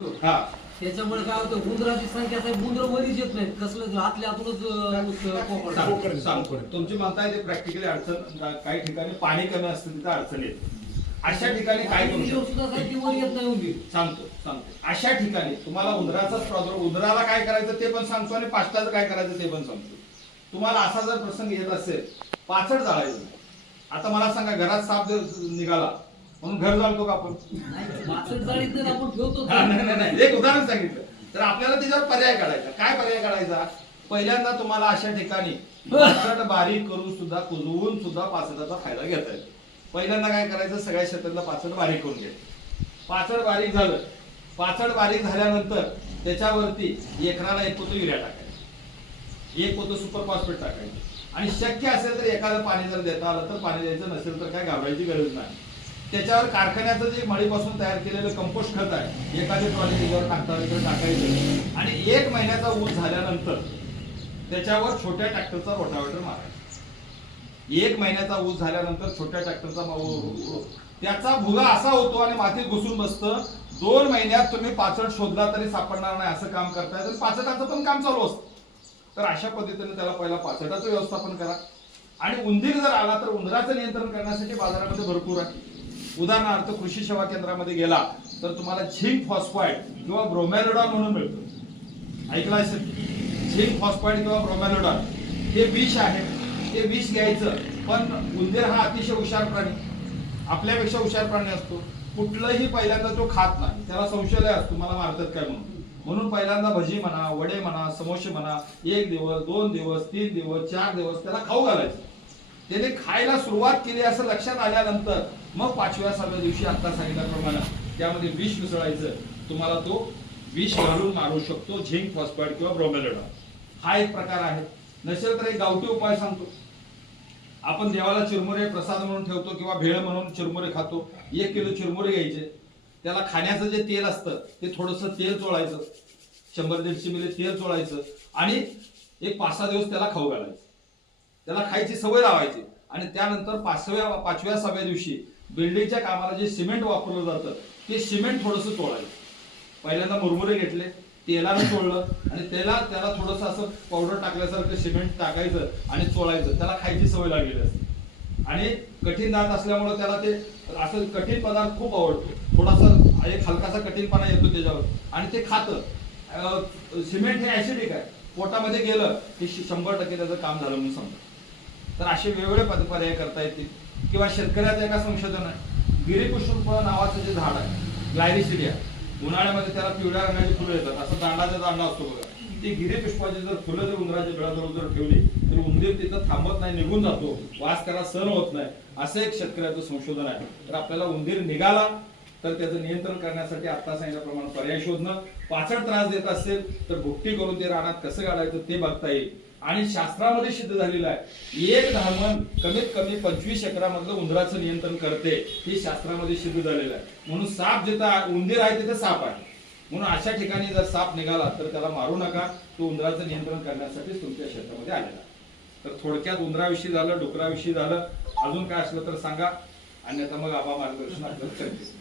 हा. त्याच्यामुळे काय होतं उंदराची संख्या उंदर वरीच येत नाहीत कसलं आतल्या आतूनच तुमची म्हणताय ते प्रॅक्टिकली अडचण काही ठिकाणी पाणी कमी असतं तिथं अडचण येते. अशा ठिकाणी काय नाही सांगतो सांगतो. अशा ठिकाणी तुम्हाला उंदराचाच प्रादुर्भाव उंदराला काय करायचं ते पण सांगतो आणि पाष्टाचं काय करायचं ते पण सांगतो. तुम्हाला असा जर प्रसंग येत असेल पाचट जाळायचं. नाही. आता मला सांगा घरात साप जर निघाला म्हणून घर जाळतो का आपण? नाही, जाळीत आपण ठेवतो हा, नाही, नाही, नाही. एक उदाहरण सांगितलं. तर आपल्याला त्याच्यावर पर्याय काढायचा. काय पर्याय काढायचा? पहिल्यांदा तुम्हाला अशा ठिकाणी पाचट बारीक करून सुद्धा कुजवून सुद्धा पाचटाचा फायदा घेता येतो. पहिल्यांदा काय करायचं? सगळ्या क्षेत्रातलं पाचट बारीक करून घ्यायचं. पाचट बारीक झालं. पाचट बारीक झाल्यानंतर त्याच्यावरती एकराला एक पोतं युरिया टाकायचं. एक पोतं सुपर फॉस्फेट टाकायचं. आणि शक्य असेल तर एखादं पाणी जर देता आलं तर पाणी द्यायचं नसेल तर काय घाबरायची गरज नाही. त्याच्यावर कारखान्याचं जे मळीपासून तयार केलेलं कंपोस्ट खत आहे एखादी ट्रॉली त्याच्यावर टाकता टाकायचं. आणि एक महिन्याचा ऊस झाल्यानंतर त्याच्यावर छोट्या ट्रॅक्टरचा रोटावेटर मारायचा. एक महिन्याचा ऊस झाल्यानंतर छोट्या ट्रॅक्टरचा त्याचा भुगा असा होतो आणि मातीत घुसून बसतं दोन महिन्यात तुम्ही पाचट शोधला तरी सापडणार नाही असं काम करताय तर पाचटाचं पण काम चालू असतं. तर अशा पद्धतीने त्याला पहिला पाचटाचं व्यवस्थापन करा. आणि उंदीर जर आला तर उंदराचं नियंत्रण करण्यासाठी बाजारामध्ये भरपूर आहे. उदाहरणार्थ कृषी सेवा केंद्रामध्ये गेला तर तुम्हाला झिंक फॉस्फाईड किंवा ब्रोमॅलोडॉन म्हणून मिळतो. ऐकलं असेल? झिंक फॉस्फाईड किंवा ब्रोमॅलोडॉन हे विष आहे. ते विष घ्यायचं पण उंदीर हा अतिशय हुशार प्राणी. आपल्यापेक्षा हुशार प्राणी असतो. कुठलंही पहिल्यांदा तो खात नाही. त्याला संशय असतो मला मारतात काय म्हणून? म्हणून पहिल्यांदा भजी म्हणा वडे म्हणा समोसे म्हणा एक दिवस दोन दिवस तीन दिवस चार दिवस त्याला खाऊ घालायचं. त्याने खायला सुरुवात केली असं लक्षात आल्यानंतर मग पाचव्या सहाव्या दिवशी आता सांगितल्याप्रमाणे त्यामध्ये विष मिसळायचं. तुम्हाला तो विष घालून मारू शकतो झिंक फॉस्फाईड किंवा ब्रोमेलोडॉन. हा एक प्रकार आहे. नसेल तर एक गावठी उपाय सांगतो. आपण देवाला चिरमुरे प्रसाद म्हणून ठेवतो किंवा भेळ म्हणून चिरमुरे खातो. एक किलो चिरमुरे घ्यायचे. त्याला खाण्याचं जे तेल असतं ते थोडंसं तेल चोळायचं. शंभर दीडशे मिली तेल चोळायचं. आणि एक पाच सहा दिवस त्याला खाऊ घालायचं. त्याला खायची सवय लावायची. आणि त्यानंतर पाचव्या पाचव्या सहाव्या दिवशी बिल्डिंगच्या कामाला जे सिमेंट वापरलं जातं ते सिमेंट थोडंसं तोडायचं. पहिल्यांदा मुरमुरे घेतले तेलानं चोळलं आणि त्याला त्याला थोडंसं असं पावडर टाकल्यासारखं सिमेंट टाकायचं आणि चोळायचं. त्याला खायची सवय लागलेली असते. आणि कठीण दात असल्यामुळे त्याला ते असं कठीण पदार्थ खूप आवडतो. थोडासा एक हलकासा कठीणपणा येतो त्याच्यावर. आणि ते खातं. सिमेंट हे ऍसिडिक आहे. पोटामध्ये गेलं की शंभर टक्के त्याचं काम झालं म्हणून समजा. तर असे वेगवेगळे पद पर्याय करता येतील. किंवा शेतकऱ्याचं एका संशोधन आहे. गिरीपुष्प नावाचं जे झाड आहे ग्लायरिसिडिया उन्हाळ्यामध्ये त्याला पिवळ्या रंगाची फुलं येतात. असं दांडाचा दांडा असतो बघा. ती गिरीपुष्पाची जर फुलं जर उंदराच्या बिळाजवळ जर ठेवली तर उंदीर तिथं थांबत नाही निघून जातो. वास त्याला सहन होत नाही. असं एक शेतकऱ्याचं संशोधन आहे. तर आपल्याला उंदीर निघाला तर त्याचं नियंत्रण करण्यासाठी आत्ता सांगितल्याप्रमाणे पर्याय शोधणं. पाचड त्रास देत असेल तर भुकटी करून ते रानात कसं काढायचं ते बघता येईल. आणि शास्त्रामध्ये सिद्ध झालेलं आहे. एक धामण कमीत कमी पंचवीस एकरामधलं उंदराचं नियंत्रण करते हे शास्त्रामध्ये सिद्ध झालेलं आहे. म्हणून साप जिथं उंदीर आहे तिथे साप आहे. म्हणून अशा ठिकाणी जर साप निघाला तर त्याला मारू नका. तो उंदराचं नियंत्रण करण्यासाठीच तुमच्या क्षेत्रामध्ये आलेला आहे. तर थोडक्यात उंदराविषयी झालं डुकराविषयी झालं. अजून काय असलं तर सांगा. अन्यथा मग आबा मार्गदर्शन आपल्याला करते.